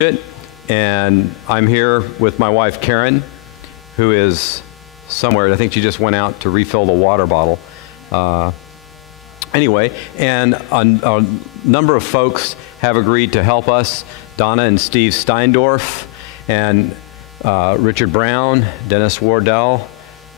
And I'm here with my wife Karen, who is somewhere. I think she just went out to refill the water bottle. Anyway, and a number of folks have agreed to help us. Donna and Steve Steindorf, and Richard Brown, Dennis Wardell,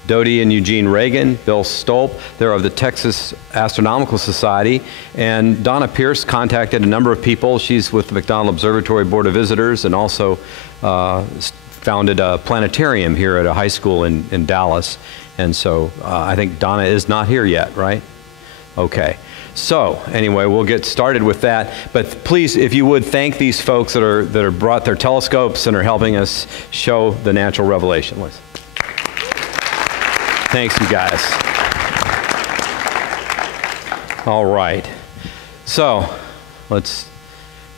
Dodie and Eugene Reagan, Bill Stolp. They're of the Texas Astronomical Society. And Donna Pierce contacted a number of people. She's with the McDonald Observatory Board of Visitors and also founded a planetarium here at a high school in Dallas. And so I think Donna is not here yet, right? Okay. So anyway, we'll get started with that. But please, if you would, thank these folks that are brought their telescopes and are helping us show the natural revelation. Thanks, you guys. All right. So let's.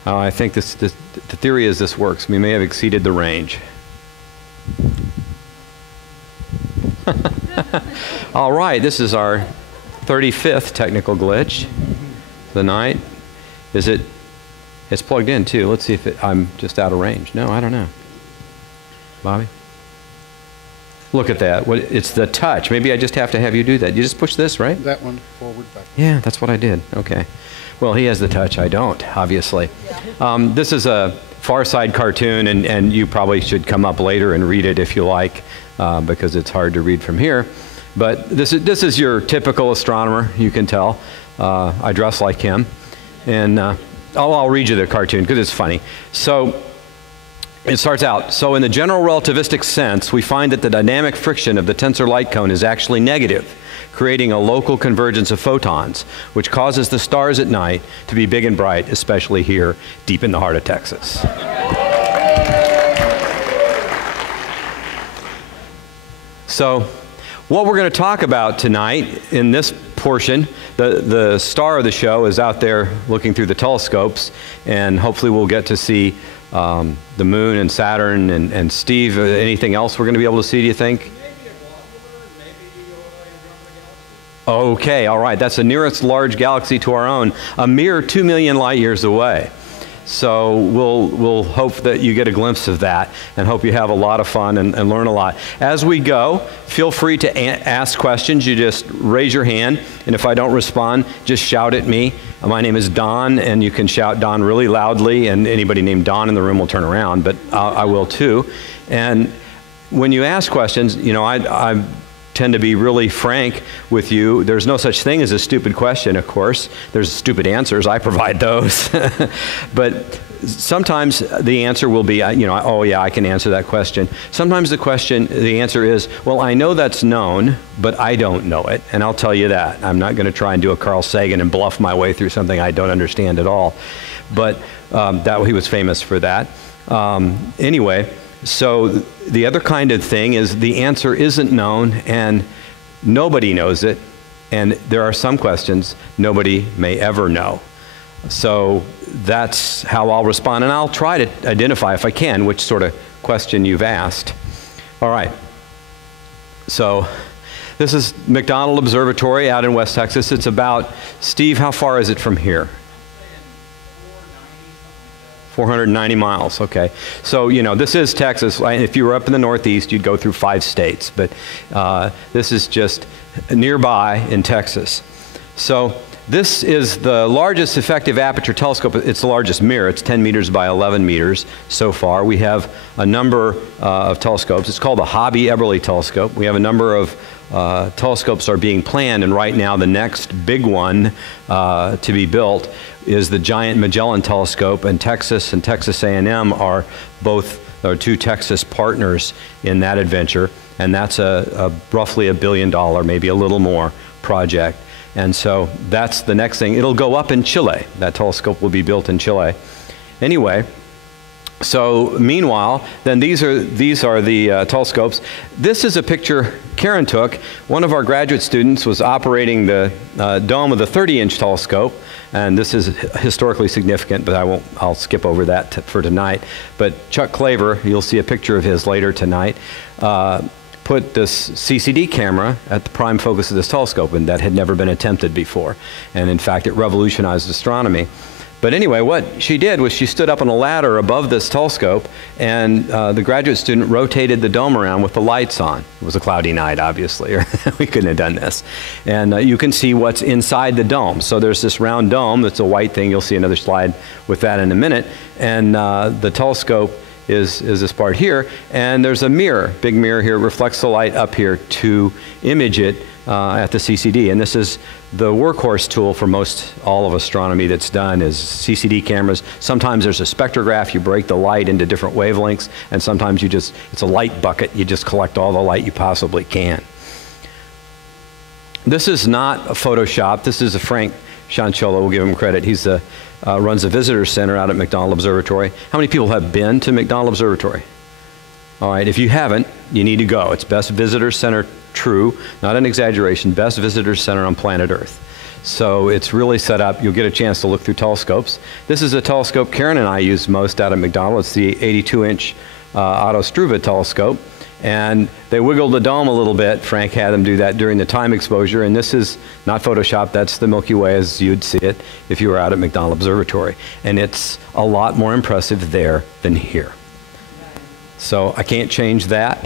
I think the theory is this works. We may have exceeded the range. All right. This is our 35th technical glitch. The night. Is it? It's plugged in too. Let's see if I'm just out of range. No, I don't know. Bobby? Look at that. It's the touch. Maybe I just have to have you do that. You just push this, right? That one forward, back. Yeah, that's what I did. Okay. Well, he has the touch. I don't, obviously. This is a Far Side cartoon, and you probably should come up later and read it if you like, because it's hard to read from here. But this is your typical astronomer, you can tell. I dress like him. And I'll read you the cartoon because it's funny. So it starts out, so in the general relativistic sense, we find that the dynamic friction of the tensor light cone is actually negative, creating a local convergence of photons, which causes the stars at night to be big and bright, especially here, deep in the heart of Texas. So what we're going to talk about tonight in this portion, the star of the show is out there looking through the telescopes, and hopefully we'll get to see the moon and Saturn and Steve. Anything else we're going to be able to see, do you think? Maybe a globular, maybe Andromeda Galaxy. Okay, all right. That's the nearest large galaxy to our own, a mere 2 million light years away. So we'll hope that you get a glimpse of that and hope you have a lot of fun and learn a lot. As we go, feel free to ask questions. You just raise your hand, and if I don't respond, just shout at me. My name is Don, and you can shout Don really loudly, and anybody named Don in the room will turn around, but I will too. And when you ask questions, you know, I tend to be really frank with you. There's no such thing as a stupid question, of course. There's stupid answers. I provide those. But sometimes the answer will be, you know, oh yeah, I can answer that question. Sometimes the answer is, well, I know that's known, but I don't know it. And I'll tell you that. I'm not going to try and do a Carl Sagan and bluff my way through something I don't understand at all. But he was famous for that. Anyway, so the other kind of thing is the answer isn't known and nobody knows it, and there are some questions nobody may ever know. So that's how I'll respond, and I'll try to identify, if I can, which sort of question you've asked. All right. So this is McDonald Observatory out in West Texas. It's about, Steve, how far is it from here? 490 miles, okay. So, you know, this is Texas. If you were up in the Northeast, you'd go through 5 states, but this is just nearby in Texas. So this is the largest effective aperture telescope. It's the largest mirror. It's 10 meters by 11 meters so far. We have a number of telescopes. It's called the Hobby Eberly telescope. We have a number of telescopes are being planned, and right now the next big one to be built is the giant Magellan telescope, and Texas and Texas A&M are two Texas partners in that adventure, and that's a roughly $1 billion, maybe a little more, project. And so that's the next thing. It'll go up in Chile. That telescope will be built in Chile. Anyway, so meanwhile, then these are the telescopes. This is a picture Karen took. One of our graduate students was operating the dome of the 30-inch telescope, and this is historically significant, but I'll skip over that for tonight. But Chuck Claver, you'll see a picture of his later tonight, put this CCD camera at the prime focus of this telescope, and that had never been attempted before. And in fact, it revolutionized astronomy. But anyway, what she did was she stood up on a ladder above this telescope, and the graduate student rotated the dome around with the lights on. It was a cloudy night, obviously, or we couldn't have done this. And you can see what's inside the dome. So there's this round dome that's a white thing. You'll see another slide with that in a minute. And the telescope is this part here. And there's a mirror, big mirror here, reflects the light up here to image it at the CCD. And this is the workhorse tool for all of astronomy that's done is CCD cameras. Sometimes there's a spectrograph. You break the light into different wavelengths. And sometimes it's a light bucket. You just collect all the light you possibly can. This is not a Photoshop. This is a Frank Chanchola. We'll give him credit. He's runs a visitor center out at McDonald Observatory. How many people have been to McDonald Observatory? All right, if you haven't, you need to go. It's best visitor center, true, not an exaggeration, best visitor center on planet Earth. So it's really set up. You'll get a chance to look through telescopes. This is a telescope Karen and I use most out at McDonald. It's the 82-inch Otto Struve telescope. And they wiggled the dome a little bit. Frank had them do that during the time exposure. And this is not Photoshop. That's the Milky Way as you'd see it if you were out at McDonald Observatory. And it's a lot more impressive there than here. So I can't change that.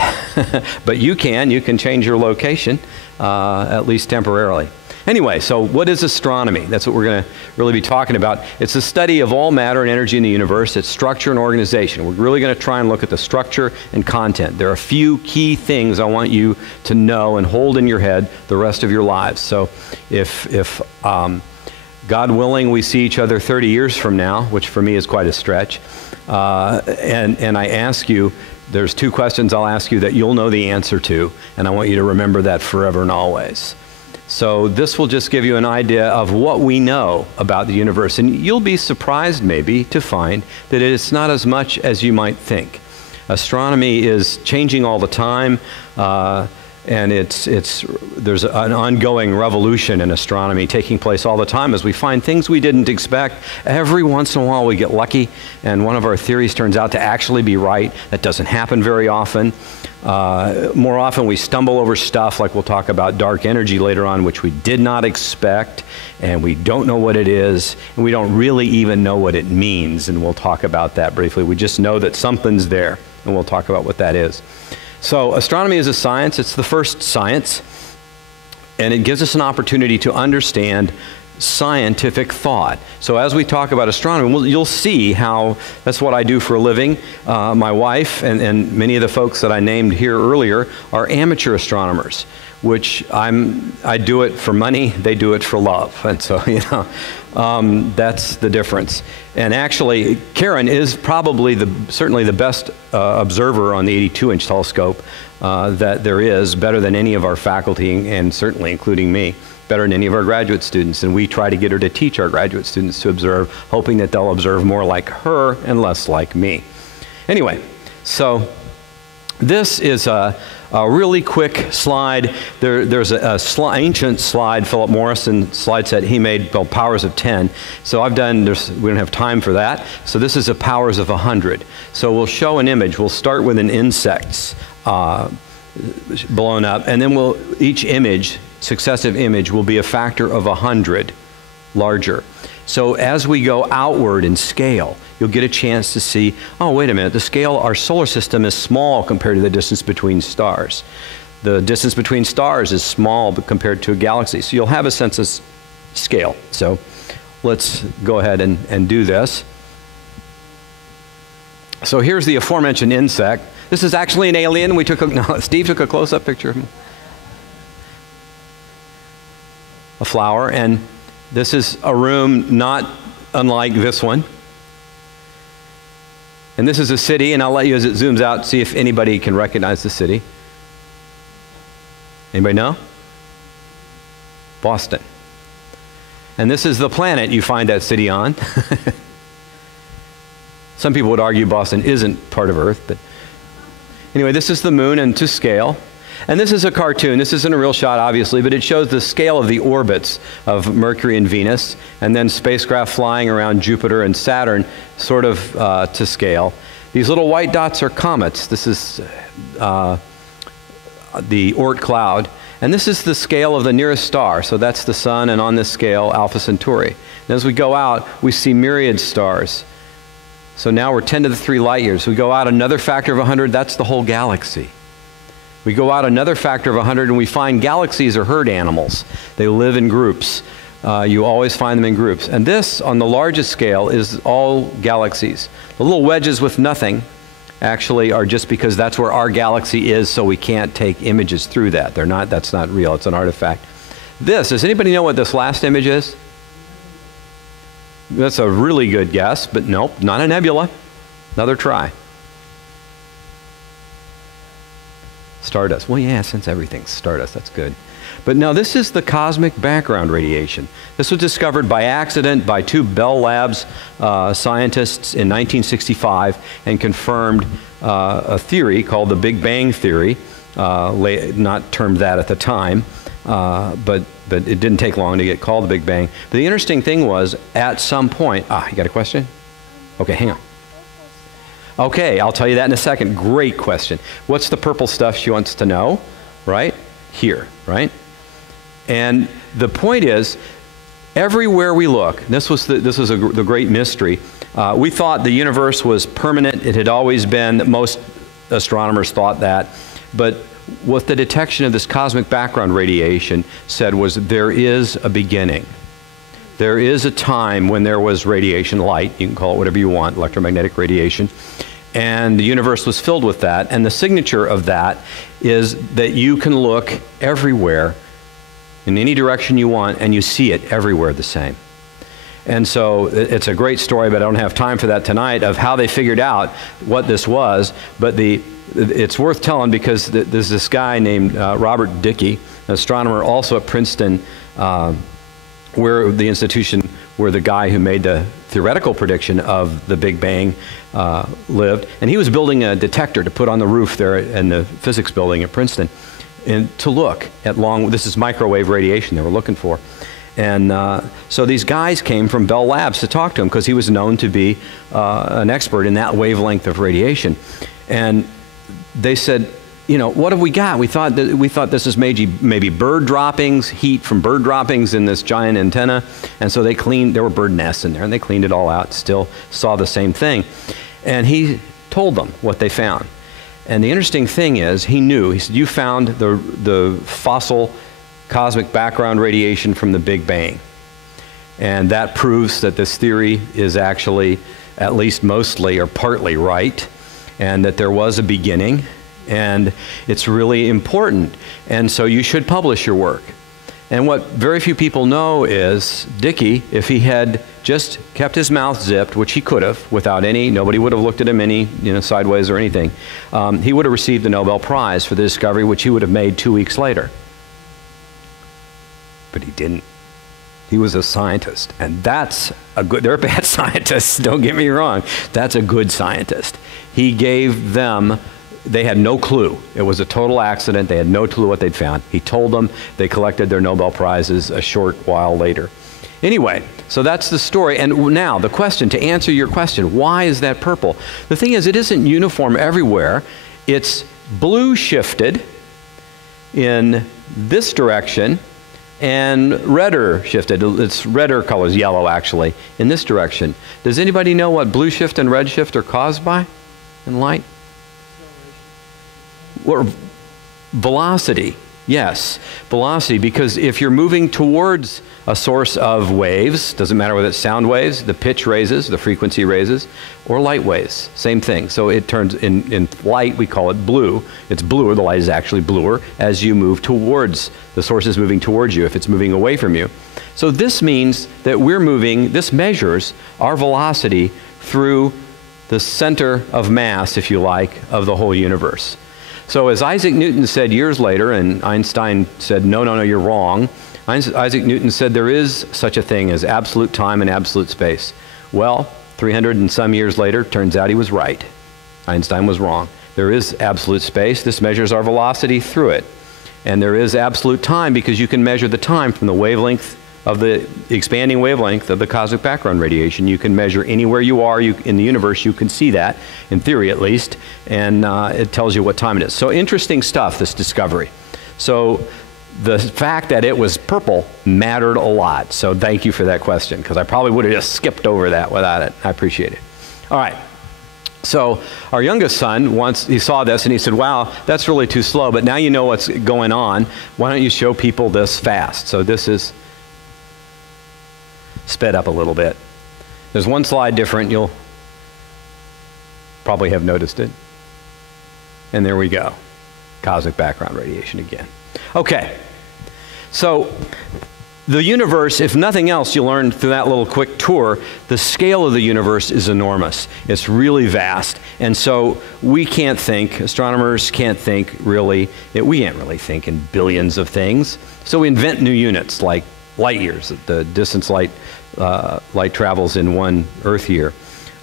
But you can. You can change your location, at least temporarily. Anyway, so what is astronomy? That's what we're going to really be talking about. It's the study of all matter and energy in the universe. It's structure and organization. We're really going to try and look at the structure and content. There are a few key things I want you to know and hold in your head the rest of your lives. So if God willing, we see each other 30 years from now, which for me is quite a stretch, and I ask you, there's two questions I'll ask you that you'll know the answer to, and I want you to remember that forever and always. So this will just give you an idea of what we know about the universe. And you'll be surprised maybe to find that it's not as much as you might think. Astronomy is changing all the time, and there's an ongoing revolution in astronomy taking place all the time as we find things we didn't expect. Every once in a while we get lucky, and one of our theories turns out to actually be right. That doesn't happen very often. More often we stumble over stuff like we'll talk about dark energy later on, which we did not expect, and we don't know what it is, and we don't really even know what it means, and we'll talk about that briefly. We just know that something's there, and we'll talk about what that is. So astronomy is a science. It's the first science, and it gives us an opportunity to understand scientific thought. So as we talk about astronomy, you'll see how that's what I do for a living. My wife and many of the folks that I named here earlier are amateur astronomers, which I do it for money, they do it for love. And so, that's the difference. And actually, Karen is probably certainly the best observer on the 82-inch telescope that there is, better than any of our faculty, and certainly including me. Better than any of our graduate students, and we try to get her to teach our graduate students to observe, hoping that they'll observe more like her and less like me. Anyway, so this is a really quick slide. There's an ancient slide, Philip Morrison slide set he made called Powers of 10. So we don't have time for that. So this is a Powers of 100. So we'll show an image. We'll start with an insect's blown up, and then each successive image will be a factor of 100 larger. So as we go outward in scale, you'll get a chance to see, oh, wait a minute, the scale, our solar system is small compared to the distance between stars. The distance between stars is small compared to a galaxy. So you'll have a sense of scale. So let's go ahead and do this. So here's the aforementioned insect. This is actually an alien. Steve took a close-up picture of him. A flower, and this is a room not unlike this one. And this is a city, and I'll let you, as it zooms out, see if anybody can recognize the city. Anybody know? Boston. And this is the planet you find that city on. Some people would argue Boston isn't part of Earth, but anyway, this is the moon, and to scale. And this is a cartoon. This isn't a real shot, obviously, but it shows the scale of the orbits of Mercury and Venus, and then spacecraft flying around Jupiter and Saturn, sort of to scale. These little white dots are comets. This is the Oort cloud. And this is the scale of the nearest star. So that's the Sun, and on this scale, Alpha Centauri. And as we go out, we see myriad stars. So now we're 10 to the 3 light years. We go out another factor of 100, that's the whole galaxy. We go out another factor of 100 and we find galaxies are herd animals. They live in groups. You always find them in groups. And this, on the largest scale, is all galaxies. The little wedges with nothing actually are just because that's where our galaxy is, so we can't take images through that. That's not real, it's an artifact. Does anybody know what this last image is? That's a really good guess, but nope, not a nebula. Another try. Stardust. Well, yeah, since everything's stardust, that's good. But no, this is the cosmic background radiation. This was discovered by accident by 2 Bell Labs scientists in 1965 and confirmed a theory called the Big Bang theory, not termed that at the time, but it didn't take long to get called the Big Bang. But the interesting thing was, at some point, you got a question? Okay, hang on. Okay, I'll tell you that in a second. Great question. What's the purple stuff she wants to know? Right? Here, right? And the point is, everywhere we look, this was the great mystery. We thought the universe was permanent. It had always been. Most astronomers thought that. But what the detection of this cosmic background radiation said was there is a beginning. There is a time when there was radiation, light, you can call it whatever you want, electromagnetic radiation, and the universe was filled with that, and the signature of that is that you can look everywhere in any direction you want and you see it everywhere the same. And so it's a great story, but I don't have time for that tonight, of how they figured out what this was, but it's worth telling because there's this guy named Robert Dickey, an astronomer also at Princeton, where the institution where the guy who made the theoretical prediction of the Big Bang lived. And he was building a detector to put on the roof there in the physics building at Princeton and to look at this is microwave radiation they were looking for. And so these guys came from Bell Labs to talk to him because he was known to be an expert in that wavelength of radiation. And they said, you know, what have we got? We thought this is maybe bird droppings, heat from bird droppings in this giant antenna. And so there were bird nests in there, and they cleaned it all out, still saw the same thing. And he told them what they found. And the interesting thing is, he said, you found the fossil cosmic background radiation from the Big Bang. And that proves that this theory is actually, at least mostly or partly right, and that there was a beginning. And it's really important. And so you should publish your work. And what very few people know is Dickey, if he had just kept his mouth zipped, which he could have, without nobody would have looked at him sideways or anything, he would have received the Nobel Prize for the discovery, which he would have made 2 weeks later. But he didn't. He was a scientist. And that's a good, they're bad scientists, don't get me wrong. That's a good scientist. He gave them, they had no clue. It was a total accident. They had no clue what they'd found. He told them. They collected their Nobel Prizes a short while later. Anyway, so that's the story. And now the question, to answer your question, why is that purple? The thing is, it isn't uniform everywhere. It's blue shifted in this direction and redder shifted. It's redder colors, yellow actually, in this direction. Does anybody know what blue shift and red shift are caused by in light? Or velocity, yes, velocity, because if you're moving towards a source of waves, doesn't matter whether it's sound waves, the pitch raises, the frequency raises, or light waves, same thing. So it turns, in light we call it blue. It's bluer, the light is actually bluer as you move towards, the source is moving towards you if it's moving away from you. So this means that we're moving, this measures our velocity through the center of mass, if you like, of the whole universe. So as Isaac Newton said years later, and Einstein said, no, you're wrong. Isaac Newton said there is such a thing as absolute time and absolute space. Well, 300 and some years later, turns out he was right. Einstein was wrong. There is absolute space. This measures our velocity through it. And there is absolute time because you can measure the time from the wavelength of the expanding wavelength of the cosmic background radiation. You can measure anywhere you are in the universe. You can see that, in theory at least, and it tells you what time it is. So interesting stuff, this discovery. So the fact that it was purple mattered a lot. So thank you for that question, because I probably would have just skipped over that without it. I appreciate it. All right. So our youngest son, once he saw this and he said, wow, that's really too slow, but now you know what's going on. Why don't you show people this fast? So this is sped up a little bit. There's one slide different. You'll probably have noticed it. And there we go. Cosmic background radiation again. Okay. So the universe, if nothing else, you learned through that little quick tour, the scale of the universe is enormous. It's really vast. And so we can't think, astronomers can't think really, we can't really think in billions of things. So we invent new units like light years, the distance light travels in 1 Earth year.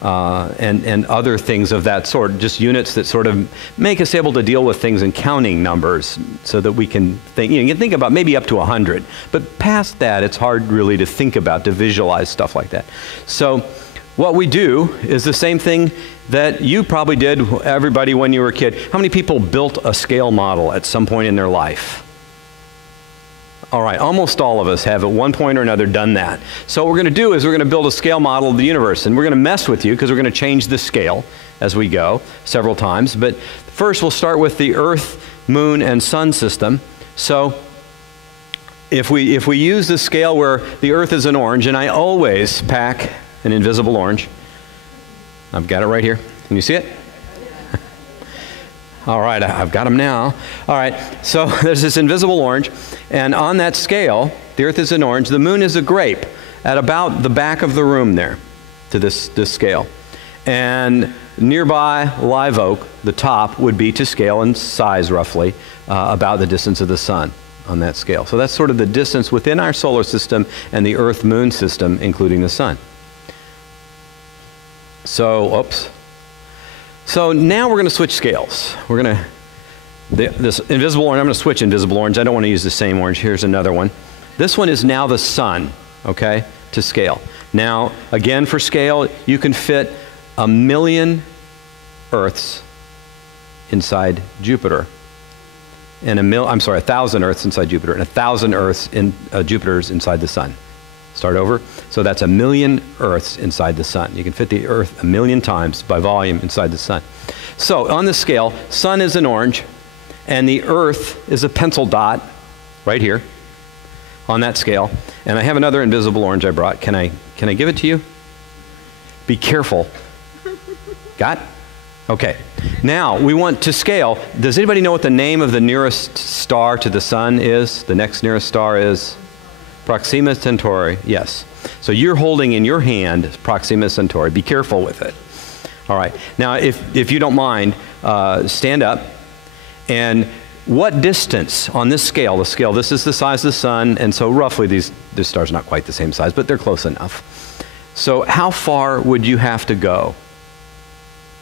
And other things of that sort, just units that sort of make us able to deal with things and counting numbers so that we can think, you can think about maybe up to 100, but past that it's hard really to think about, to visualize stuff like that. So what we do is the same thing that you probably did, everybody, when you were a kid. How many people built a scale model at some point in their life? All right, almost all of us have at one point or another done that. So what we're going to do is we're going to build a scale model of the universe, and we're going to mess with you because we're going to change the scale as we go several times. But first we'll start with the Earth, Moon, and Sun system. So if we use the scale where the Earth is an orange, and I always pack an invisible orange. I've got it right here. Can you see it? All right, I've got them now. All right, so there's this invisible orange, and on that scale, the Earth is an orange, the Moon is a grape at about the back of the room there to this scale. And nearby live oak, the top, would be to scale in size roughly about the distance of the sun on that scale. So that's sort of the distance within our solar system and the Earth-Moon system, including the sun. So, oops. So now we're going to switch scales. We're going to, this invisible orange, I'm going to switch invisible orange. I don't want to use the same orange. Here's another one. This one is now the sun, okay, to scale. Now, again, for scale, you can fit 1,000,000 Earths inside Jupiter. And 1,000 Earths inside Jupiter, and 1,000 Earths in Jupiters inside the sun. Start over. So that's 1,000,000 Earths inside the sun. You can fit the Earth 1,000,000 times by volume inside the sun. So on this scale, sun is an orange, and the Earth is a pencil dot right here on that scale. And I have another invisible orange I brought. Can I give it to you? Be careful. Got? Okay. Now we want to scale. Does anybody know what the name of the nearest star to the sun is? The next nearest star is Proxima Centauri. Yes. So you're holding in your hand Proxima Centauri. Be careful with it. All right. Now, if you don't mind, stand up. And what distance on this scale? The scale. This is the size of the sun, and so roughly this star's not quite the same size, but they're close enough. So how far would you have to go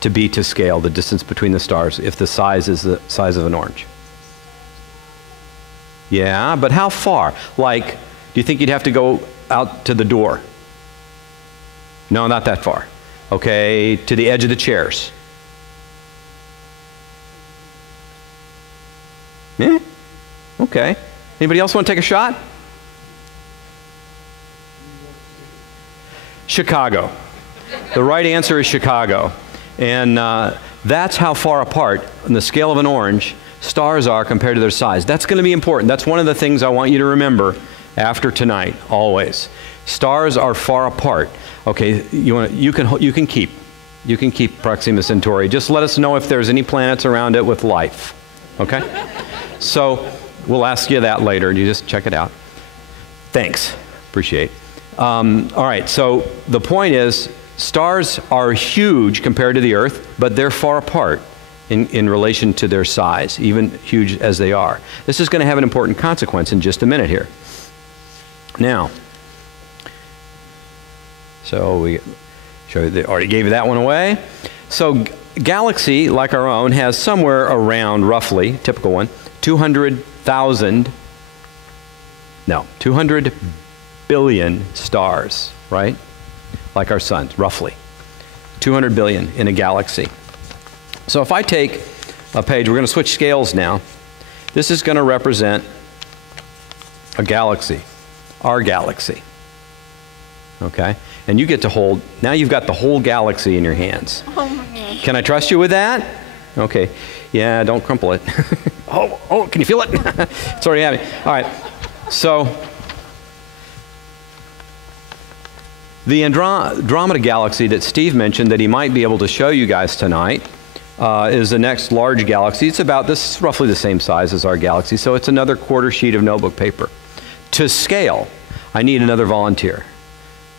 to be to scale the distance between the stars if the size is the size of an orange? Yeah, but how far? Like, do you think you'd have to go out to the door? No, not that far. Okay, to the edge of the chairs. Yeah? Okay. Anybody else want to take a shot? Chicago. The right answer is Chicago. And that's how far apart, on the scale of an orange, stars are compared to their size. That's going to be important. That's one of the things I want you to remember after tonight, always. Stars are far apart. Okay, you can keep Proxima Centauri. Just let us know if there's any planets around it with life. Okay? So we'll ask you that later. You just check it out. Thanks. Appreciate. All right. So the point is, stars are huge compared to the Earth, but they're far apart in relation to their size, even huge as they are. This is going to have an important consequence in just a minute here. Now, so we already gave you that one away. So galaxy, like our own, has somewhere around, roughly, typical one, 200 billion stars, right? Like our sun, roughly. 200 billion in a galaxy. So if I take a page, we're going to switch scales now. This is going to represent a galaxy, our galaxy. Okay? And you get to hold, now you've got the whole galaxy in your hands. Oh my gosh. Can I trust you with that? Okay. Yeah, don't crumple it. Oh, can you feel it? It's already happening. All right. So, the Andromeda galaxy that Steve mentioned that he might be able to show you guys tonight is the next large galaxy. It's about this, roughly the same size as our galaxy, so it's another quarter sheet of notebook paper. To scale, I need another volunteer.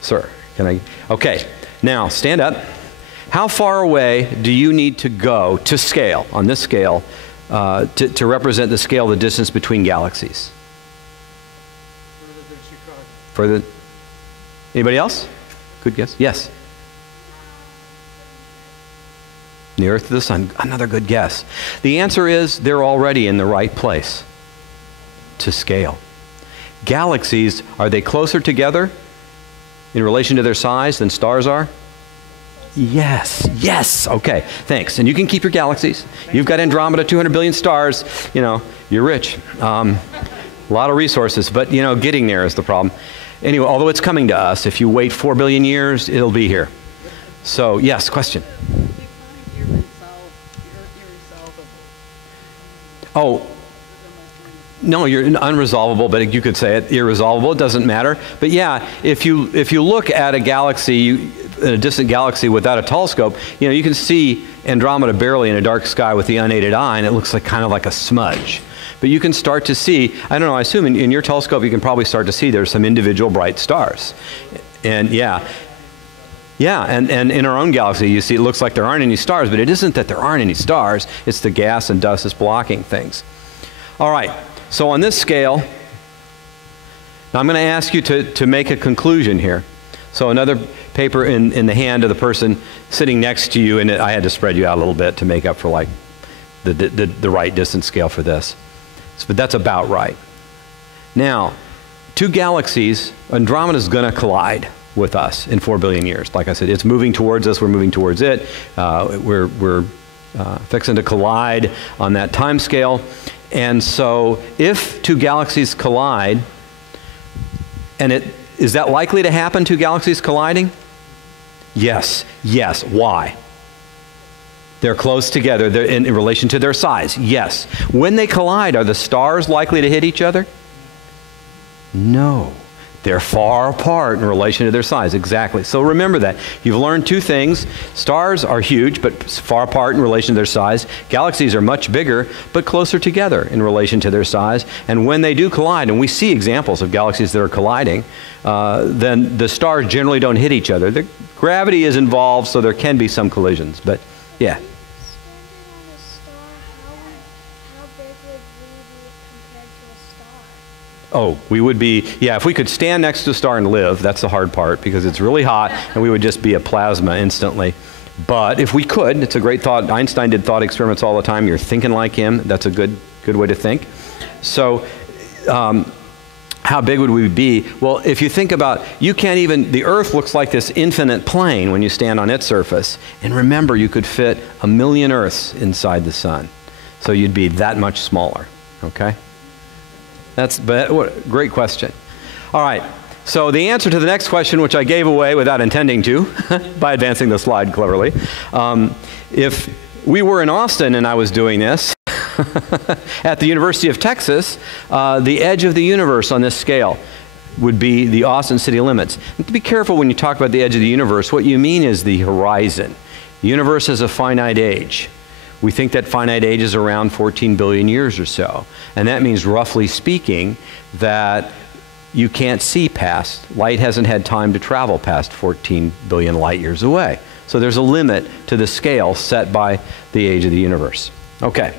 Sir, can I? Okay, now stand up. How far away do you need to go to scale, on this scale, to represent the scale, the distance between galaxies? Further than Chicago. Further? Anybody else? Good guess? Yes. The Earth to the Sun. Another good guess. The answer is they're already in the right place to scale. Galaxies, are they closer together in relation to their size than stars are? Yes. Yes. Okay. Thanks. And you can keep your galaxies. You've got Andromeda, 200 billion stars. You know, you're rich. A lot of resources, but you know, getting there is the problem. Anyway, although it's coming to us, if you wait 4 billion years, it'll be here. So, yes, question. Oh, no, you're unresolvable, but you could say it irresolvable. It doesn't matter. But yeah, if you look at a galaxy, a distant galaxy without a telescope, you know, you can see Andromeda barely in a dark sky with the unaided eye, and it looks like kind of like a smudge. But you can start to see, I don't know, I assume in your telescope you can probably start to see there's some individual bright stars. And yeah, and in our own galaxy, you see it looks like there aren't any stars, but it isn't that there aren't any stars, it's the gas and dust that's blocking things. All right, so on this scale, now I'm going to ask you to make a conclusion here. So another paper in the hand of the person sitting next to you, and I had to spread you out a little bit to make up for like the right distance scale for this. But that's about right. Now, two galaxies, Andromeda's going to collide with us in 4 billion years. Like I said, it's moving towards us, we're moving towards it. We're fixing to collide on that time scale. And so if two galaxies collide, and is that likely to happen, two galaxies colliding? Yes. Yes. Why? They're close together. They're in relation to their size. Yes. When they collide, are the stars likely to hit each other? No. They're far apart in relation to their size. Exactly. So remember that. You've learned two things. Stars are huge, but far apart in relation to their size. Galaxies are much bigger, but closer together in relation to their size. And when they do collide, and we see examples of galaxies that are colliding, then the stars generally don't hit each other. The gravity is involved, so there can be some collisions. But yeah. Oh, we would be, yeah, if we could stand next to a star and live, that's the hard part because it's really hot and we would just be a plasma instantly. But if we could, it's a great thought. Einstein did thought experiments all the time. You're thinking like him. That's a good way to think. So how big would we be? Well, if you think about, you can't even, the Earth looks like this infinite plane when you stand on its surface. And remember, you could fit 1 million Earths inside the sun. So you'd be that much smaller, okay? Great question. All right, so the answer to the next question, which I gave away without intending to, by advancing the slide cleverly, if we were in Austin and I was doing this, at the University of Texas, the edge of the universe on this scale would be the Austin city limits. And to be careful when you talk about the edge of the universe, what you mean is the horizon. The universe has a finite age. We think that finite age is around 14 billion years or so. And that means, roughly speaking, that you can't see past. Light hasn't had time to travel past 14 billion light years away. So there's a limit to the scale set by the age of the universe. Okay.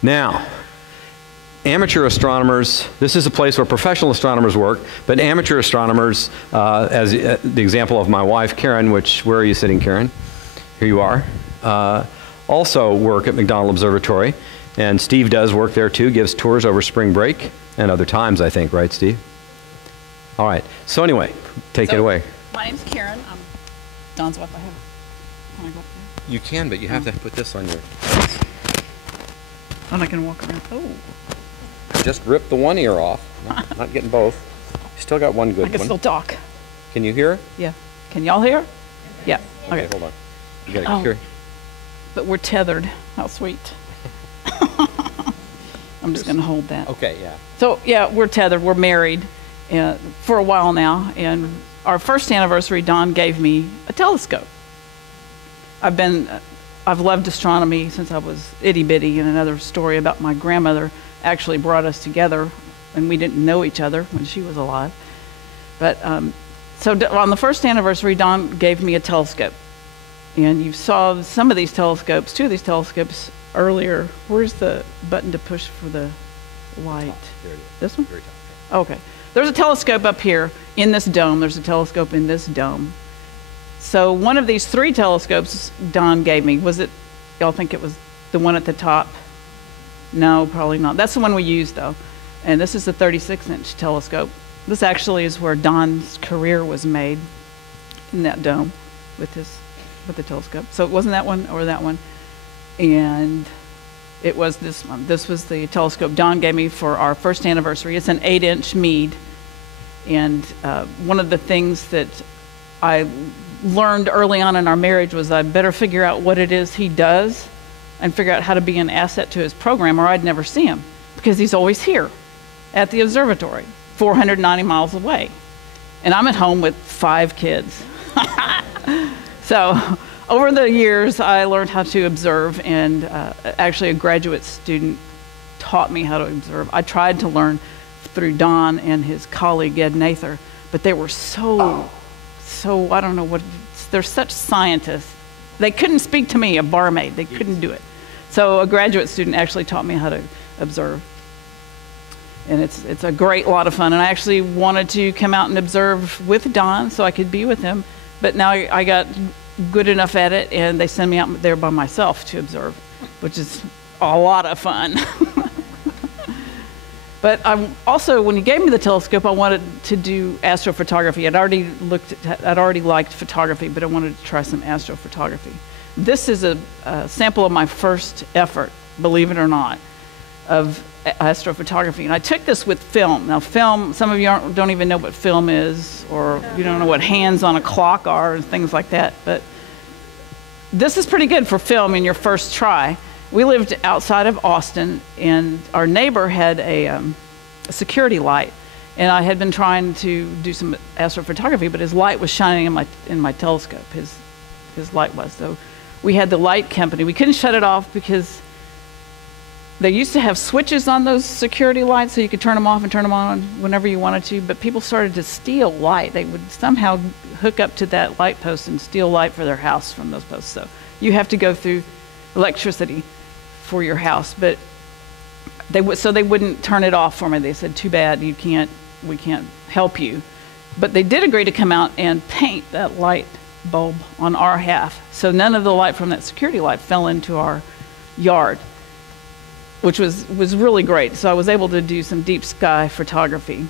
Now, amateur astronomers, this is a place where professional astronomers work, but amateur astronomers, as the example of my wife, Karen, where are you sitting, Karen? Here you are. Also work at McDonald Observatory, and Steve does work there too, gives tours over spring break and other times, I think, right, Steve? All right, so anyway, take it away. My name's Karen. I'm Don's wife. Can I go up there? You can, but you have to put this on your... I'm not going to walk around. Oh. just ripped the one ear off. Not getting both. Still got one good I can one. still talk. Can you hear? Yeah. Can y'all hear? Yeah. Okay, Okay. hold on. You gotta Oh. hear. But we're tethered. How sweet. I'm just going to hold that. Okay, yeah. So, yeah, we're tethered. We're married for a while now. And our first anniversary, Don gave me a telescope. I've loved astronomy since I was itty bitty, and another story about my grandmother actually brought us together, and we didn't know each other when she was alive. But so on the first anniversary, Don gave me a telescope. And you saw some of these telescopes, two of these telescopes earlier. Where's the button to push for the light? There it is. This one? Very top. Okay. There's a telescope up here in this dome. There's a telescope in this dome. So one of these three telescopes Don gave me, y'all think it was the one at the top? No, probably not. That's the one we used though. And this is the 36-inch telescope. This actually is where Don's career was made, in that dome with the telescope. So it wasn't that one or that one. And it was this one. This was the telescope Don gave me for our first anniversary. It's an 8-inch Meade. And one of the things that I learned early on in our marriage was I better figure out what it is he does and figure out how to be an asset to his program, or I'd never see him, because he's always here at the observatory, 490 miles away. And I'm at home with 5 kids. So over the years, I learned how to observe, and actually a graduate student taught me how to observe. I tried to learn through Don and his colleague, Ed Nather, but they were so, I don't know what, they're such scientists. They couldn't speak to me, a barmaid. They couldn't do it. So a graduate student actually taught me how to observe. And it's a great lot of fun. And I actually wanted to come out and observe with Don so I could be with him. But now I got good enough at it, and they send me out there by myself to observe, which is a lot of fun. But also, when he gave me the telescope, I wanted to do astrophotography. I'd already liked photography, but I wanted to try some astrophotography. This is a sample of my first effort, believe it or not, of astrophotography. And I took this with film. Now film, some of you don't even know what film is, or you don't know what hands on a clock are and things like that. But this is pretty good for film in your first try. We lived outside of Austin, and our neighbor had a security light. And I had been trying to do some astrophotography, but his light was shining in my telescope. His light was. So we had the light company. We couldn't shut it off because they used to have switches on those security lights so you could turn them off and turn them on whenever you wanted to, but people started to steal light. They would somehow hook up to that light post and steal light for their house from those posts. So you have to go through electricity for your house, but they wouldn't turn it off for me. They said, too bad, we can't help you. But they did agree to come out and paint that light bulb on our half. So none of the light from that security light fell into our yard, which was really great. So I was able to do some deep sky photography.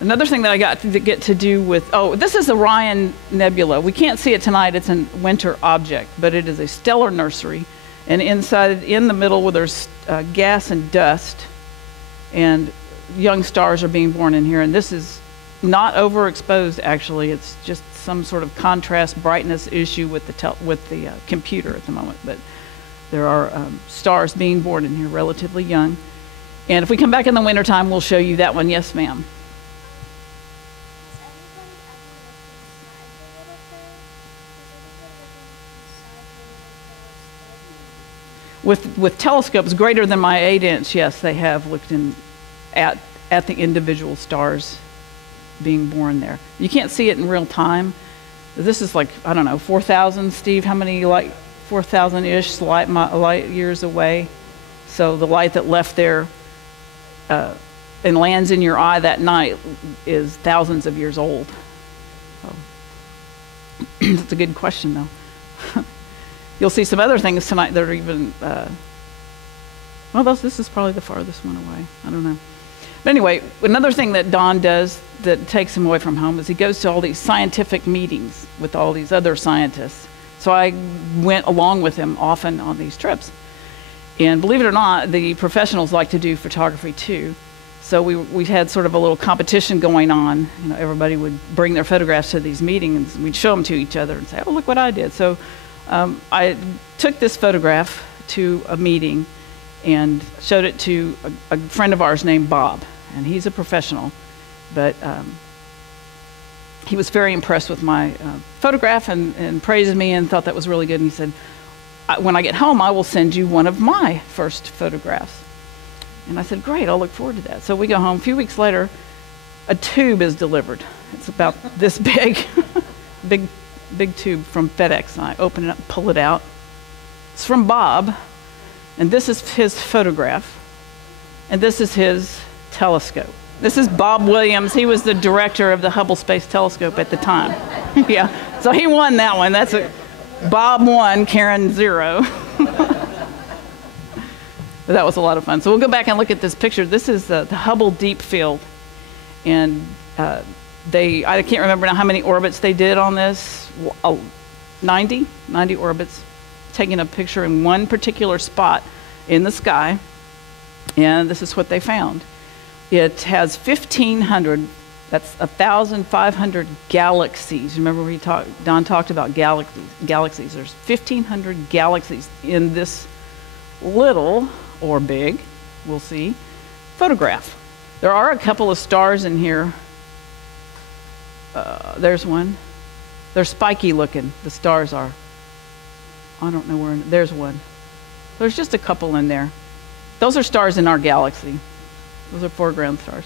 Another thing that I got to get to do with, this is Orion Nebula. We can't see it tonight, it's a winter object, but it is a stellar nursery. And inside, in the middle, where there's gas and dust, and young stars are being born in here. And this is not overexposed, actually. It's just some sort of contrast brightness issue with the computer at the moment. But there are stars being born in here, relatively young. And if we come back in the wintertime, we'll show you that one. Yes, ma'am. With telescopes greater than my 8-inch, yes, they have looked at the individual stars being born there. You can't see it in real time. This is like, I don't know, 4,000, Steve, how many, like 4,000-ish light years away? So the light that left there and lands in your eye that night is thousands of years old. So, that's a good question, though. You'll see some other things tonight that are even, this is probably the farthest one away. I don't know. But anyway, another thing that Don does that takes him away from home is he goes to all these scientific meetings with all these other scientists. So I went along with him often on these trips. And believe it or not, the professionals like to do photography too. So we had sort of a little competition going on. You know, everybody would bring their photographs to these meetings, and we'd show them to each other and say, "Oh, look what I did." So I took this photograph to a meeting and showed it to a friend of ours named Bob, and he's a professional, but he was very impressed with my photograph and praised me and thought that was really good. And he said, "When I get home, I will send you one of my first photographs." And I said, "Great, I'll look forward to that." So we go home. A few weeks later, a tube is delivered. It's about this big, big tube from FedEx. And I open it up, pull it out. It's from Bob, and this is his photograph, and this is his telescope. This is Bob Williams. He was the director of the Hubble Space Telescope at the time. Yeah, so he won that one. That's Bob 1, Karen 0. But that was a lot of fun. So we'll go back and look at this picture. This is the Hubble Deep Field. And I can't remember now how many orbits they did on this. 90 orbits, taking a picture in one particular spot in the sky. And this is what they found. It has 1,500, that's 1,500 galaxies. Remember Don talked about galaxies. There's 1,500 galaxies in this little, or big, we'll see, photograph. There are a couple of stars in here. There's one. They're spiky looking, the stars are. I don't know where, there's one. There's just a couple in there. Those are stars in our galaxy. Those are foreground stars.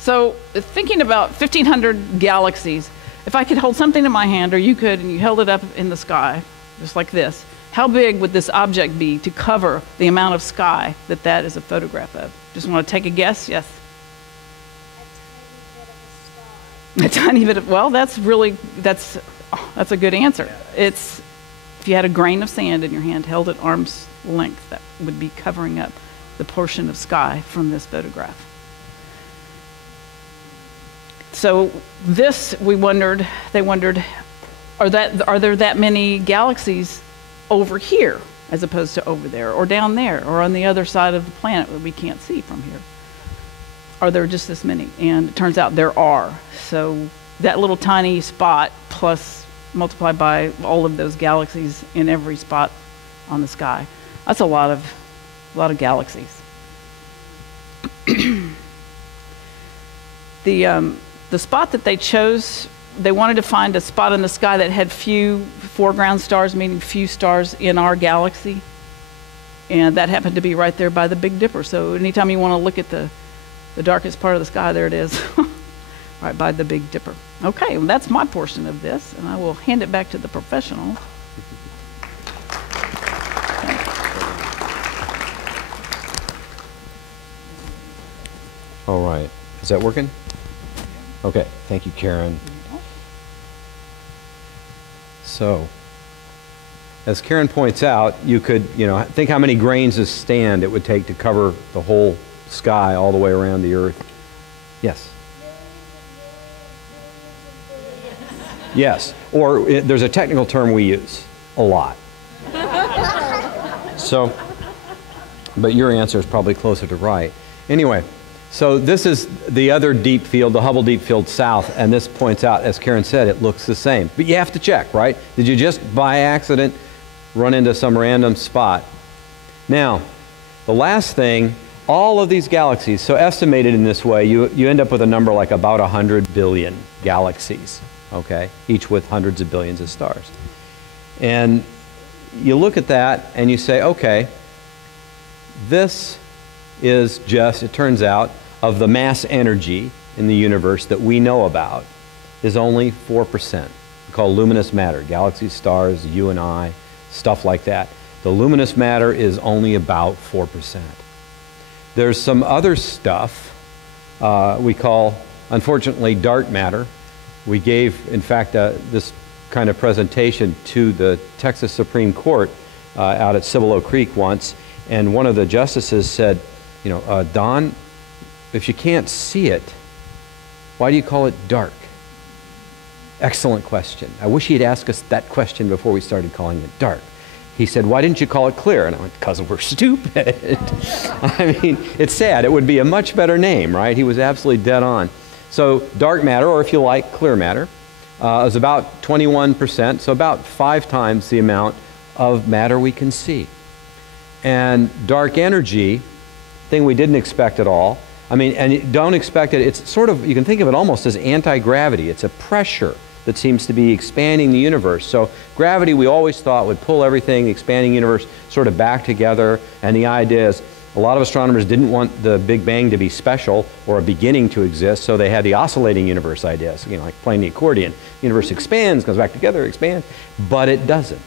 So thinking about 1,500 galaxies, if I could hold something in my hand, or you could, and you held it up in the sky, just like this, how big would this object be to cover the amount of sky that is a photograph of? Just want to take a guess? Yes? A tiny bit of, well, that's a good answer. It's, if you had a grain of sand in your hand, held at arm's length, that would be covering up the portion of sky from this photograph. So this, they wondered, are there that many galaxies over here as opposed to over there, or down there, or on the other side of the planet that we can't see from here? Are there just this many? And it turns out there are. So that little tiny spot plus multiplied by all of those galaxies in every spot on the sky. That's a lot of galaxies. The spot that they chose, they wanted to find a spot in the sky that had few foreground stars, meaning few stars in our galaxy. And that happened to be right there by the Big Dipper. So anytime you want to look at the darkest part of the sky, there it is, right by the Big Dipper. Okay, well, that's my portion of this, and I will hand it back to the professional. All right. Is that working? Okay. Thank you, Karen. So, as Karen points out, you could, think how many grains of sand it would take to cover the whole sky all the way around the Earth. Yes? Yes. Or there's a technical term we use, a lot. So, but your answer is probably closer to right. Anyway. So this is the other deep field, the Hubble Deep Field South, and this points out, as Karen said, it looks the same. But you have to check, right? Did you just by accident run into some random spot? Now, the last thing, all of these galaxies, so estimated in this way, you end up with a number like about 100 billion galaxies, okay? Each with hundreds of billions of stars. And you look at that and you say, okay, this is just, it turns out, of the mass energy in the universe that we know about is only 4%. We call luminous matter, galaxies, stars, you and I, stuff like that. The luminous matter is only about 4%. There's some other stuff we call, unfortunately, dark matter. We gave, in fact, this kind of presentation to the Texas Supreme Court out at Cibolo Creek once, and one of the justices said, Don, if you can't see it, why do you call it dark? Excellent question. I wish he'd asked us that question before we started calling it dark. He said, why didn't you call it clear? And I went, because we're stupid. I mean, it's sad. It would be a much better name, right? He was absolutely dead on. So dark matter, or if you like, clear matter, is about 21%, so about 5 times the amount of matter we can see. And dark energy, thing we didn't expect at all. I mean, and you don't expect it. It's sort of, you can think of it almost as anti-gravity. It's a pressure that seems to be expanding the universe. So gravity we always thought would pull everything, the expanding universe, sort of back together. And the idea is, a lot of astronomers didn't want the Big Bang to be special or a beginning to exist, so they had the oscillating universe ideas, you know, like playing the accordion. The universe expands, goes back together, expands, but it doesn't.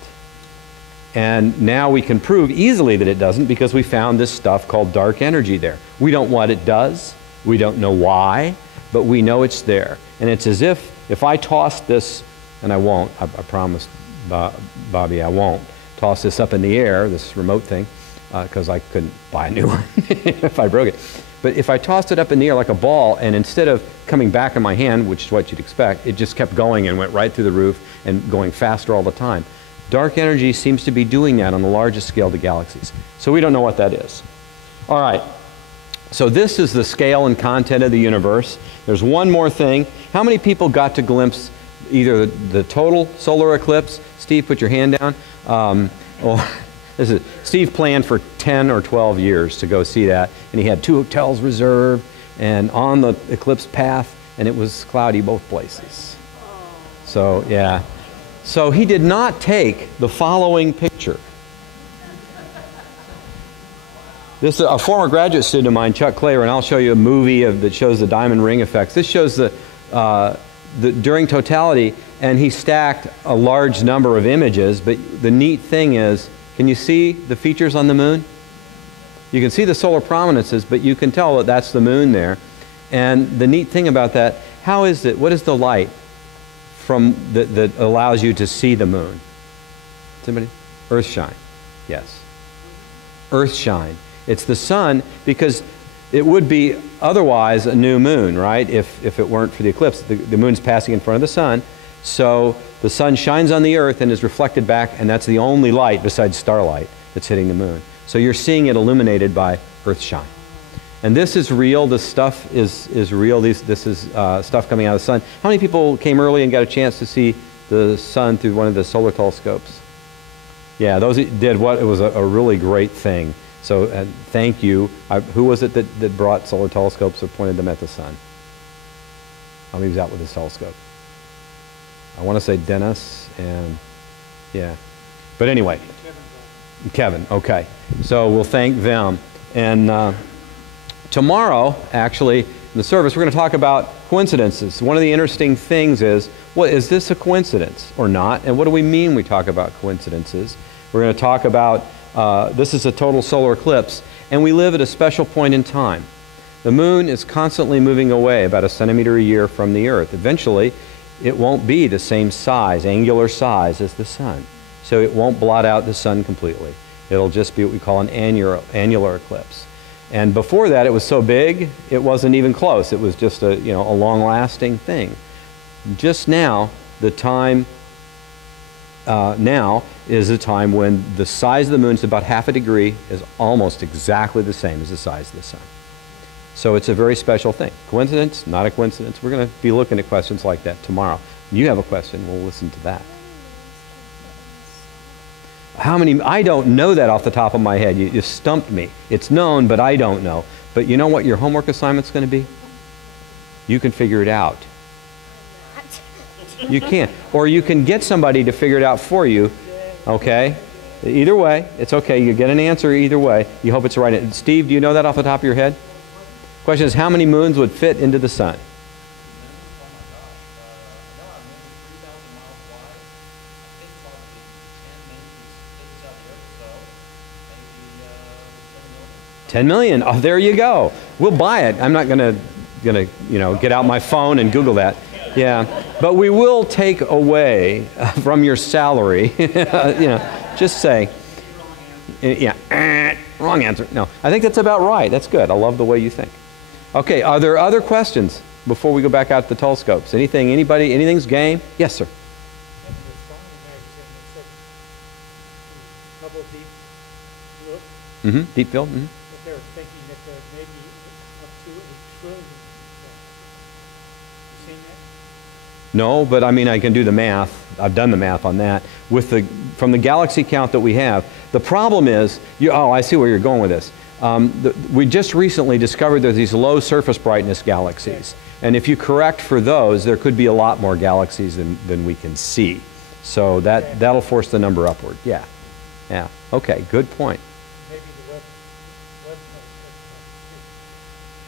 And now we can prove easily that it doesn't because we found this stuff called dark energy there. We don't know what it does, we don't know why, but we know it's there. And it's as if I toss this, and I won't, I promised Bobby I won't, toss this up in the air, this remote thing, because I couldn't buy a new one if I broke it. But if I tossed it up in the air like a ball, and instead of coming back in my hand, which is what you'd expect, it just kept going and went right through the roof and going faster all the time. Dark energy seems to be doing that on the largest scale of the galaxies. So we don't know what that is. All right. So this is the scale and content of the universe. There's one more thing. How many people got to glimpse either the total solar eclipse? Steve, put your hand down. Steve planned for 10 or 12 years to go see that, and he had 2 hotels reserved and on the eclipse path, and it was cloudy both places. So, yeah. So he did not take the following picture. This is a former graduate student of mine, Chuck Claver, and I'll show you a movie that shows the diamond ring effects. This shows during totality, and he stacked a large number of images, but the neat thing is, can you see the features on the moon? You can see the solar prominences, but you can tell that that's the moon there. And the neat thing about that, how is it, what is the light that allows you to see the moon? Somebody? Earthshine. Yes. Earthshine. It's the sun, because it would be otherwise a new moon, right? If it weren't for the eclipse. The moon's passing in front of the sun. So the sun shines on the earth and is reflected back, and that's the only light besides starlight that's hitting the moon. So you're seeing it illuminated by earthshine. And this is real. This stuff is real. This is stuff coming out of the sun. How many people came early and got a chance to see the sun through one of the solar telescopes? Yeah, those did what? It was a really great thing. So thank you. Who was it that brought solar telescopes or pointed them at the sun? How many was out with his telescope? I want to say Dennis and, yeah. But anyway, Kevin, okay. So we'll thank them. And tomorrow, actually, in the service, we're going to talk about coincidences. One of the interesting things is, well, is this a coincidence or not? And what do we mean we talk about coincidences? We're going to talk about, this is a total solar eclipse, and we live at a special point in time. The moon is constantly moving away about 1 centimeter a year from the Earth. Eventually, it won't be the same size, angular size, as the sun. So it won't blot out the sun completely. It'll just be what we call an annular eclipse. And before that, it was so big, it wasn't even close. It was just a long-lasting thing. Just now, the time now is a time when the size of the moon is about half a degree, is almost exactly the same as the size of the sun. So it's a very special thing. Coincidence? Not a coincidence. We're going to be looking at questions like that tomorrow. You have a question, we'll listen to that. How many? I don't know that off the top of my head. You stumped me. It's known, but I don't know. But you know what your homework assignment's going to be? You can figure it out. You can. Or you can get somebody to figure it out for you. Okay? Either way, it's okay. You get an answer either way. You hope it's the right. Steve, do you know that off the top of your head? Question is, how many moons would fit into the sun? No, I mean 3,000 miles wide. I think probably 10 maybe sticks out the earth, so maybe 10 million. 10 million. Oh, there you go. We'll buy it. I'm not gonna get out my phone and Google that. Yeah, but we will take away from your salary. Just say. Yeah. Wrong answer. No, I think that's about right. That's good. I love the way you think. Okay, are there other questions before we go back out to the telescopes? Anything, anybody, anything's game? Yes, sir. Deep field. But they're thinking that there may be up to 1 trillion. You seen that? No, but I mean, I can do the math. I've done the math on that. From the galaxy count that we have, the problem is, I see where you're going with this. We just recently discovered there's these low surface brightness galaxies. And if you correct for those, there could be a lot more galaxies than we can see. So that'll force the number upward. Yeah. Yeah. Okay, good point. Maybe the web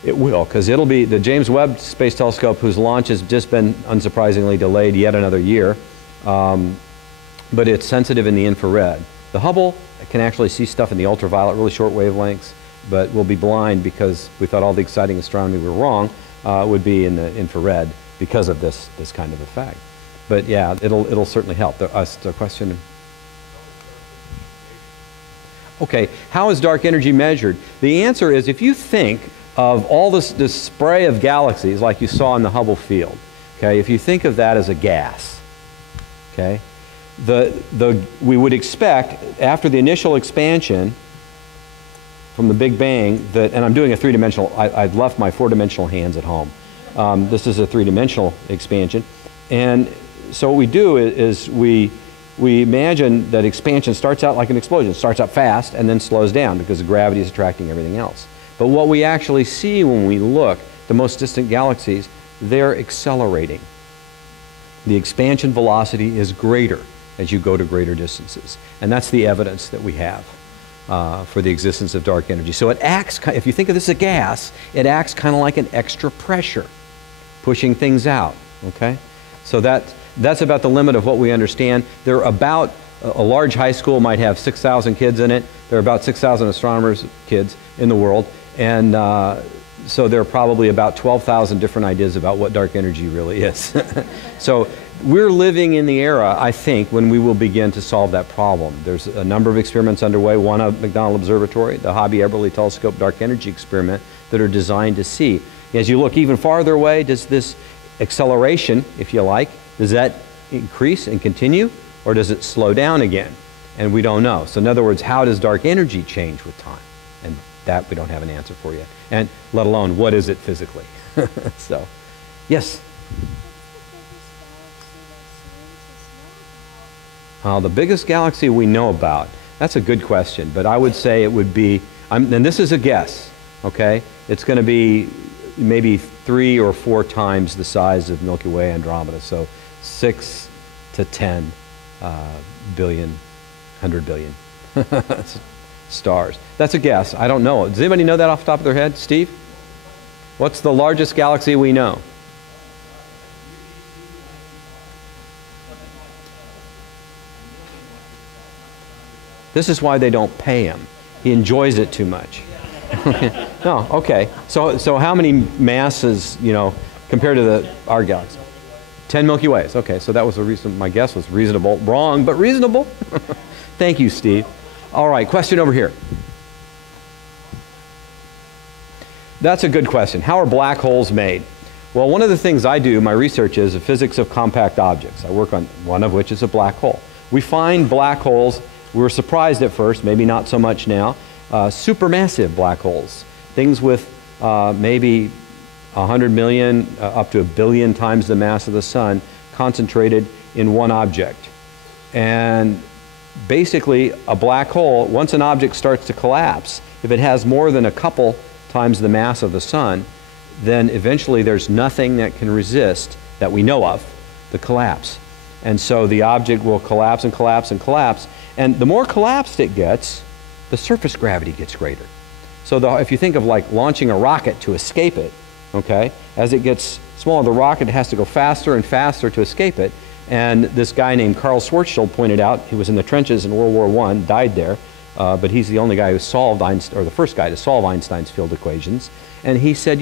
It will, because it'll be the James Webb Space Telescope, whose launch has just been unsurprisingly delayed yet another year. But it's sensitive in the infrared. The Hubble can actually see stuff in the ultraviolet, really short wavelengths, but we'll be blind because we thought all the exciting astronomy we were wrong would be in the infrared because of this kind of effect. But yeah, it'll certainly help. The question. Okay, how is dark energy measured? The answer is, if you think of all this spray of galaxies like you saw in the Hubble field, okay, if you think of that as a gas, okay, we would expect after the initial expansion from the Big Bang and I'm doing a three-dimensional, I've left my four-dimensional hands at home. This is a three-dimensional expansion. And so what we do is we imagine that expansion starts out like an explosion. It starts out fast and then slows down because the gravity is attracting everything else. But what we actually see when we look, the most distant galaxies, they're accelerating. The expansion velocity is greater as you go to greater distances. And that's the evidence that we have for the existence of dark energy. So it acts, if you think of this as a gas, it acts kind of like an extra pressure, pushing things out, okay? So that's about the limit of what we understand. There are about, a large high school might have 6,000 kids in it. There are about 6,000 astronomers, kids in the world. And so there are probably about 12,000 different ideas about what dark energy really is. So we're living in the era, I think, when we will begin to solve that problem. There's a number of experiments underway, one at McDonald Observatory, the Hobby-Eberly Telescope Dark Energy Experiment, that are designed to see. As you look even farther away, does this acceleration, if you like, does that increase and continue, or does it slow down again? And we don't know. So in other words, how does dark energy change with time? And that we don't have an answer for yet. And let alone, what is it physically? So, yes? The biggest galaxy we know about. That's a good question, but I would say it would be, and this is a guess, okay? It's going to be maybe 3 or 4 times the size of Milky Way Andromeda, so 6 to 10 billion, 100 billion stars. That's a guess. I don't know. Does anybody know that off the top of their head? Steve? What's the largest galaxy we know? This is why they don't pay him. He enjoys it too much. No, okay. So how many masses, compared to our galaxy? 10 Milky Ways. Okay, so that was the reason. My guess was reasonable. Wrong, but reasonable. Thank you, Steve. All right, question over here. That's a good question. How are black holes made? Well, one of the things I do, my research is the physics of compact objects. I work on one of which is a black hole. We find black holes. We were surprised at first, maybe not so much now. Supermassive black holes, things with maybe 100 million up to 1 billion times the mass of the sun concentrated in one object. And basically a black hole, once an object starts to collapse, if it has more than a couple times the mass of the sun, then eventually there's nothing that can resist, that we know of, the collapse. And so the object will collapse and collapse and collapse. And the more collapsed it gets, the surface gravity gets greater. So if you think of like launching a rocket to escape it, okay, as it gets smaller, the rocket has to go faster and faster to escape it. And this guy named Carl Schwarzschild pointed out, he was in the trenches in World War I, died there, but he's the only guy who solved Einstein, or the first guy to solve Einstein's field equations. And he said,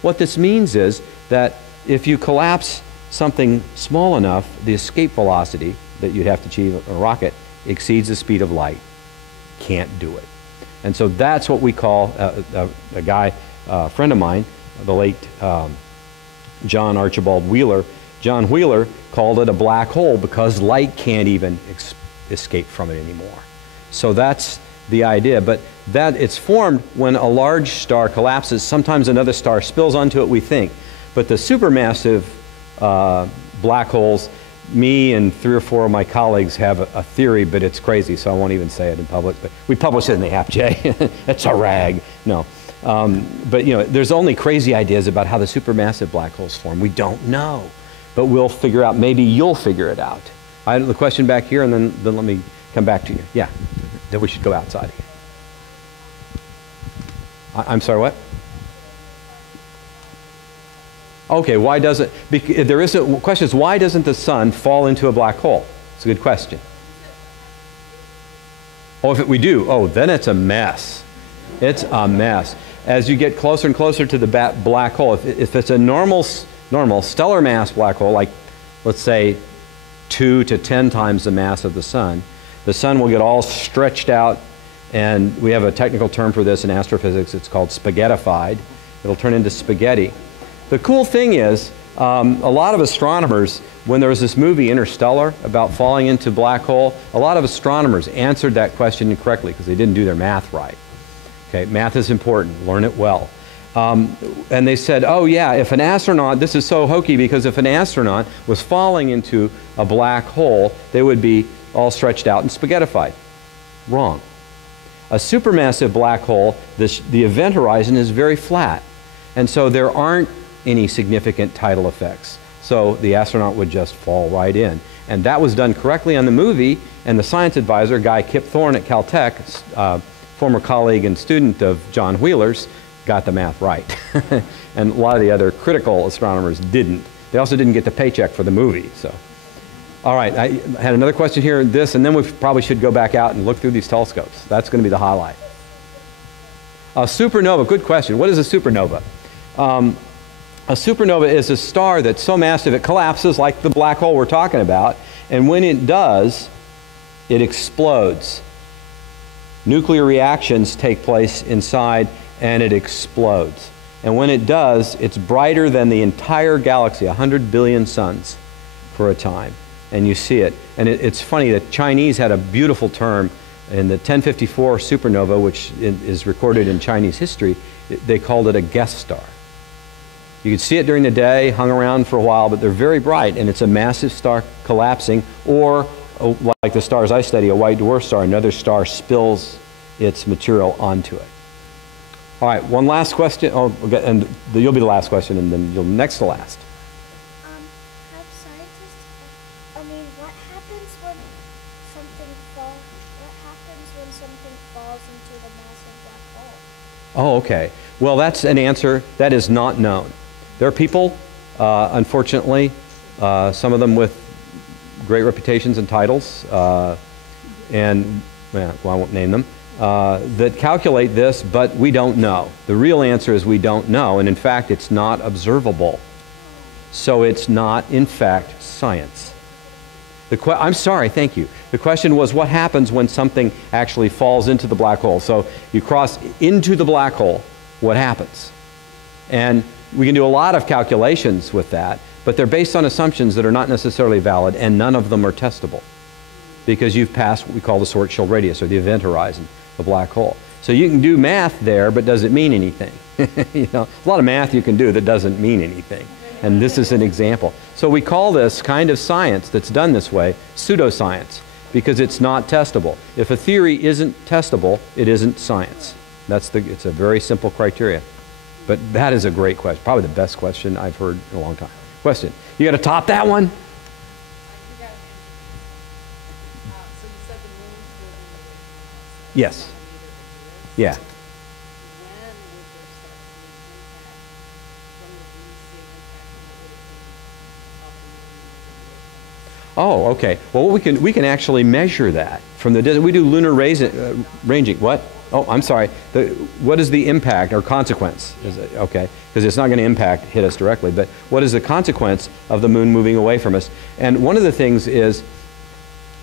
what this means is that if you collapse something small enough, the escape velocity that you'd have to achieve in a rocket exceeds the speed of light. Can't do it. And so that's what we call, a guy, a friend of mine, the late John Archibald Wheeler. John Wheeler called it a black hole because light can't even escape from it anymore. So that's the idea. But that it's formed when a large star collapses. Sometimes another star spills onto it, we think. But the supermassive black holes, me and 3 or 4 of my colleagues have a theory, but it's crazy, so I won't even say it in public. But we publish it in the App J. It's a rag. No. But you know, there's only crazy ideas about how the supermassive black holes form. We don't know. But we'll figure out, maybe you'll figure it out. I have the question back here, and then let me come back to you. Yeah, then we should go outside. I'm sorry, what? Okay, why doesn't, there isn't, question is, why doesn't the sun fall into a black hole? It's a good question. Oh, if we do, oh, then it's a mess. It's a mess. As you get closer and closer to the black hole, if it's a normal stellar mass black hole, like let's say 2 to 10 times the mass of the sun will get all stretched out, and we have a technical term for this in astrophysics. It's called spaghettified. It'll turn into spaghetti. The cool thing is, a lot of astronomers, when there was this movie Interstellar about falling into a black hole, a lot of astronomers answered that question incorrectly because they didn't do their math right. Okay, math is important. Learn it well. And they said, oh yeah, if an astronaut, this is so hokey because if an astronaut was falling into a black hole, they would be all stretched out and spaghettified. Wrong. A supermassive black hole, the event horizon is very flat. And so there aren't any significant tidal effects. So the astronaut would just fall right in. And that was done correctly on the movie, and the science advisor, guy Kip Thorne at Caltech, former colleague and student of John Wheeler's, got the math right. And a lot of the other critical astronomers didn't. They also didn't get the paycheck for the movie. So, all right, I had another question here, this, and then we probably should go back out and look through these telescopes. That's going to be the highlight. A supernova, good question. What is a supernova? A supernova is a star that's so massive it collapses like the black hole we're talking about, and when it does, it explodes. Nuclear reactions take place inside and it explodes. And when it does, it's brighter than the entire galaxy, 100 billion suns for a time. And you see it. And it's funny, the Chinese had a beautiful term in the 1054 supernova, which is recorded in Chinese history. They called it a guest star. You can see it during the day, hung around for a while, but they're very bright, and it's a massive star collapsing, or like the stars I study, a white dwarf star, another star spills its material onto it. All right, one last question. Oh, okay, and you'll be the last question, and then you'll next to last. Have scientists, what happens when something falls? What happens when something falls into the massive black hole? Oh, okay. Well, that's an answer that is not known. There are people, unfortunately, some of them with great reputations and titles, and well, I won't name them, that calculate this, but we don't know. The real answer is we don't know, and in fact, it's not observable. So it's not, in fact, science. I'm sorry, thank you. The question was, what happens when something actually falls into the black hole? So you cross into the black hole, what happens? And we can do a lot of calculations with that, but they're based on assumptions that are not necessarily valid, and none of them are testable because you've passed what we call the Schwarzschild radius, or the event horizon, the black hole. So you can do math there, but does it mean anything? You know, a lot of math you can do that doesn't mean anything. And this is an example. So we call this kind of science that's done this way pseudoscience, because it's not testable. If a theory isn't testable, it isn't science. It's a very simple criteria. But that is a great question, probably the best question I've heard in a long time. Question, you got to top that one? Yes. Yeah. Oh, okay. Well, we can actually measure that from the distance. We do lunar ranging. What? Oh, I'm sorry. What is the impact or consequence? Okay, because it's not going to hit us directly, but what is the consequence of the moon moving away from us? And one of the things is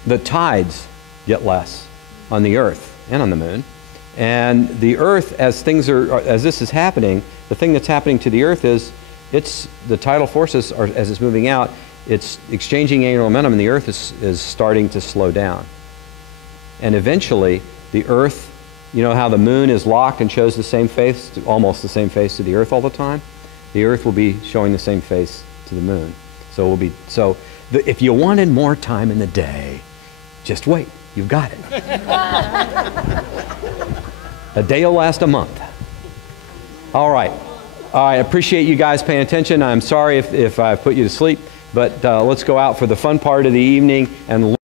the tides get less on the Earth and on the moon. And the Earth, as this is happening, the thing that's happening to the Earth is the tidal forces are, as it's moving out, it's exchanging angular momentum, and the Earth is starting to slow down. And eventually, the Earth You know how the moon is locked and shows the same face, almost the same face to the earth all the time? The earth will be showing the same face to the moon. If you wanted more time in the day, just wait. You've got it. A day will last a month. All right. I appreciate you guys paying attention. I'm sorry if I've put you to sleep, but let's go out for the fun part of the evening and